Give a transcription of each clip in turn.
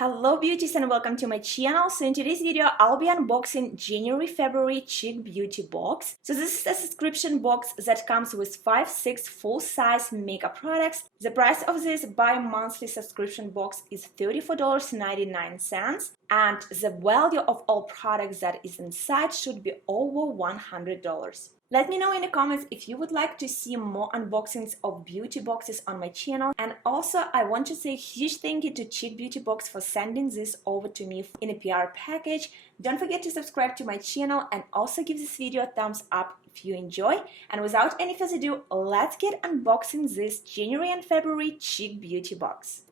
Hello beauties and welcome to my channel. So in today's video I'll be unboxing January-February Chic Beauty Box. So this is a subscription box that comes with 5-6 full-size makeup products. The price of this bi-monthly subscription box is $34.99 and the value of all products that is inside should be over $100. Let me know in the comments if you would like to see more unboxings of beauty boxes on my channel, and also I want to say a huge thank you to Chic Beauty Box for sending this over to me in a PR package. Don't forget to subscribe to my channel and also give this video a thumbs up if you enjoy. And without any further ado, let's get unboxing this January and February Chic Beauty Box.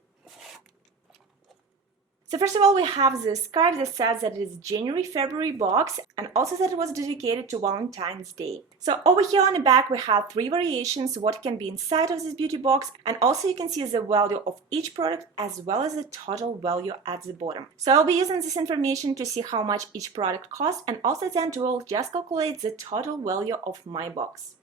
So first of all, we have this card that says that it is January-February box and also that it was dedicated to Valentine's Day. So over here on the back, we have 3 variations, what can be inside of this beauty box, and also you can see the value of each product as well as the total value at the bottom. So I'll be using this information to see how much each product costs, and also then will just calculate the total value of my box.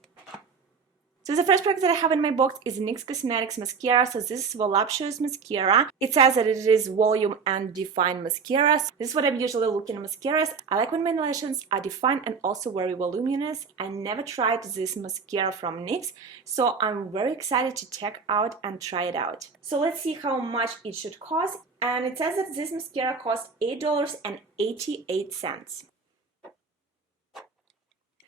So the first product that I have in my box is Nyx Cosmetics Mascara. So this is voluptuous mascara. It says that it is volume and define mascara. This is what I'm usually looking at mascaras. I like when my lashes are defined and also very voluminous. I never tried this mascara from NYX, so I'm very excited to check out and try it out. So let's see how much it should cost. And it says that this mascara costs $8.88.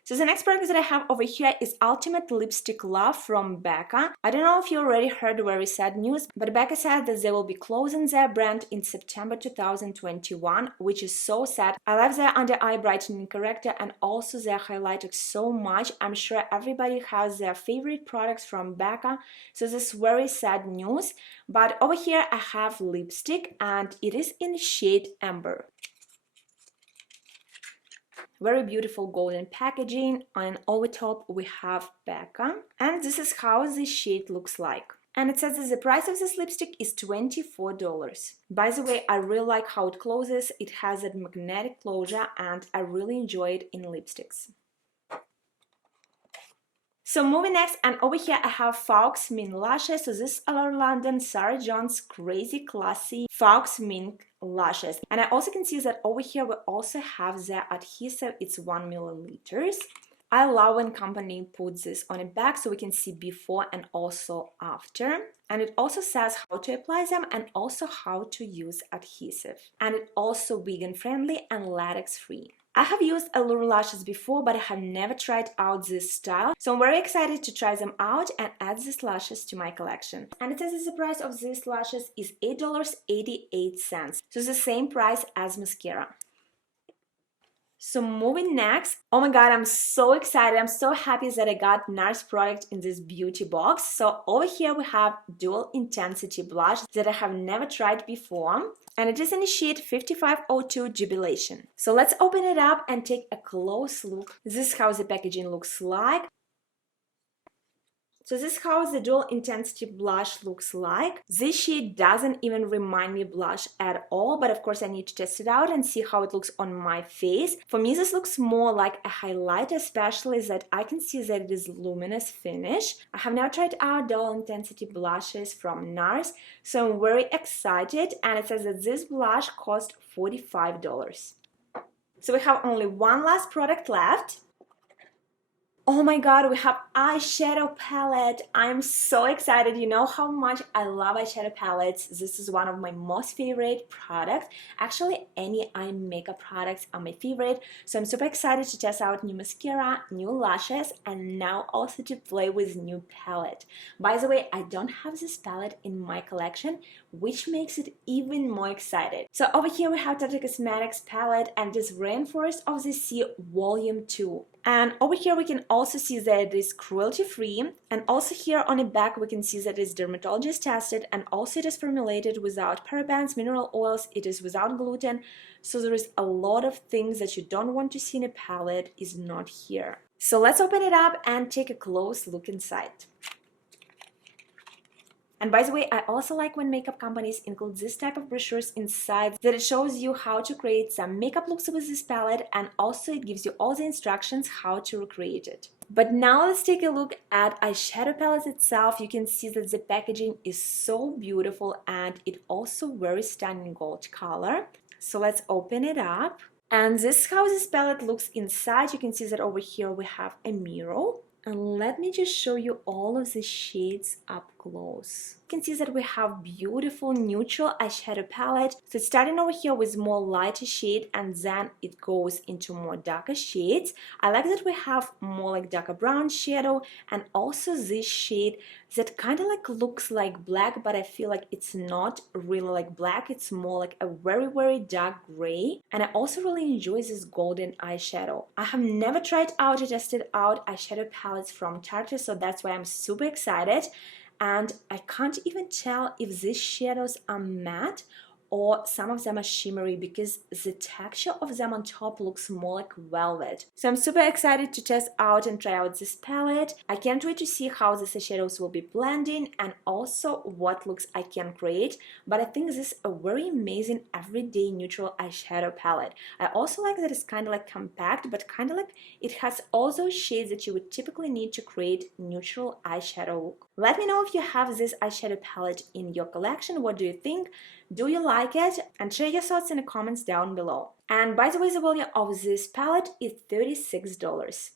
So the next product that I have over here is Ultimate Lipstick Love from Becca. I don't know if you already heard very sad news, but Becca said that they will be closing their brand in September 2021, which is so sad. I love their under eye brightening corrector and also their highlighter so much. I'm sure everybody has their favorite products from Becca, so this is very sad news. But over here I have lipstick and it is in the shade Amber. Very beautiful golden packaging, and over top we have Becca, and this is how the shade looks like. And it says that the price of this lipstick is $24. By the way, I really like how it closes. It has that magnetic closure and I really enjoy it in lipsticks. So moving next, and over here I have Mink Lashes. So this is London Sarah John's Crazy Classy Mink Lashes. And I also can see that over here we also have the adhesive. It's 1 milliliters. I love when company puts this on a bag so we can see before and also after. And it also says how to apply them and also how to use adhesive. And it also vegan friendly and latex free. I have used Allure lashes before, but I have never tried out this style, so I'm very excited to try them out and add these lashes to my collection. And it says that the price of these lashes is $8.88, so the same price as mascara. So moving next, oh my god, I'm so excited, I'm so happy that I got NARS product in this beauty box. So over here we have dual intensity blush that I have never tried before, and it is in the shade 5502 Jubilation. So let's open it up and take a close look. This is how the packaging looks like. So this is how the dual intensity blush looks like. This shade doesn't even remind me blush at all, but of course I need to test it out and see how it looks on my face. For me this looks more like a highlight, especially that I can see that it is luminous finish. I have never tried out dual intensity blushes from NARS, so I'm very excited, and it says that this blush cost $45. So we have only one last product left. Oh my god, we have eyeshadow palette. I'm so excited. You know how much I love eyeshadow palettes. This is one of my most favorite products. Actually, any eye makeup products are my favorite. So I'm super excited to test out new mascara, new lashes, and now also to play with new palette. By the way, I don't have this palette in my collection, which makes it even more excited. So over here we have 𝓟𝓻𝓸𝓭𝓾𝓬𝓼 Cosmetics palette, and this Rainforest of the Sea Volume 2. And over here we can also see that it is cruelty-free, and also here on the back we can see that it is dermatologist tested, and also it is formulated without parabens, mineral oils, it is without gluten, so there is a lot of things that you don't want to see in a palette is not here. So let's open it up and take a close look inside. And by the way, I also like when makeup companies include this type of brochures inside, that it shows you how to create some makeup looks with this palette, and also it gives you all the instructions how to recreate it. But now let's take a look at eyeshadow palette itself. You can see that the packaging is so beautiful and it also very stunning gold color. So let's open it up. And this is how this palette looks inside. You can see that over here we have a mirror. And let me just show you all of the shades up close. You can see that we have beautiful neutral eyeshadow palette. So it's starting over here with more lighter shade and then it goes into more darker shades. I like that we have more like darker brown shadow and also this shade that kind of like looks like black, but I feel like it's not really like black. It's more like a very dark gray. And I also really enjoy this golden eyeshadow. I have never tried out or tested out eyeshadow palettes from Target, so that's why I'm super excited. And I can't even tell if these shadows are matte or some of them are shimmery because the texture of them on top looks more like velvet. So I'm super excited to test out and try out this palette. I can't wait to see how these shadows will be blending and also what looks I can create. But I think this is a very amazing everyday neutral eyeshadow palette. I also like that it's kind of like compact, but kind of like it has all those shades that you would typically need to create neutral eyeshadow look. Let me know if you have this eyeshadow palette in your collection. What do you think? Do you like it? And share your thoughts in the comments down below. And by the way, the value of this palette is $36.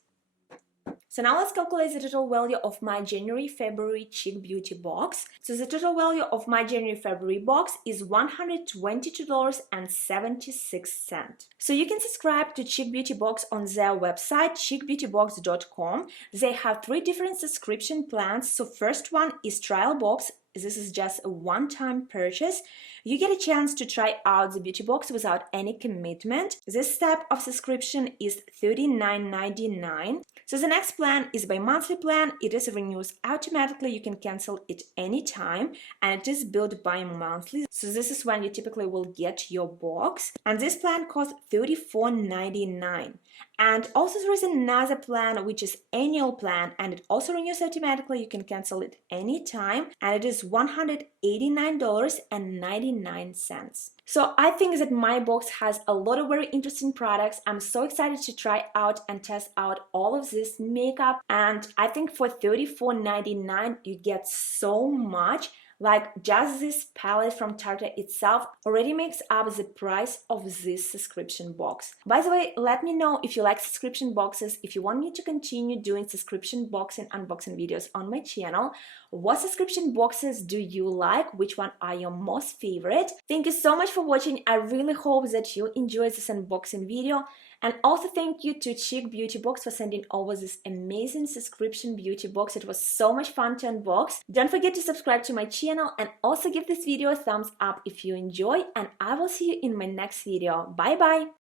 So now let's calculate the total value of my January-February Chic Beauty Box. So the total value of my January-February box is $122.76. So you can subscribe to Chic Beauty Box on their website, chicbeautybox.com. They have 3 different subscription plans. So first one is trial box. This is just a one-time purchase. You get a chance to try out the beauty box without any commitment. This type of subscription is $39.99. So the next plan is by monthly plan. It is renews automatically. You can cancel it anytime and it is billed bi-monthly. So this is when you typically will get your box. And this plan costs $34.99. And also there is another plan which is annual plan and it also renews automatically. You can cancel it anytime and it is $189.99. So I think that my box has a lot of very interesting products. I'm so excited to try out and test out all of this makeup, and I think for $34.99 you get so much. Like just this palette from Target itself already makes up the price of this subscription box. By the way, let me know if you like subscription boxes, if you want me to continue doing subscription box and unboxing videos on my channel. What subscription boxes do you like? Which one are your most favorite? Thank you so much for watching. I really hope that you enjoyed this unboxing video. And also thank you to Chic Beauty Box for sending over this amazing subscription beauty box. It was so much fun to unbox. Don't forget to subscribe to my channel and also give this video a thumbs up if you enjoy, and I will see you in my next video. Bye bye!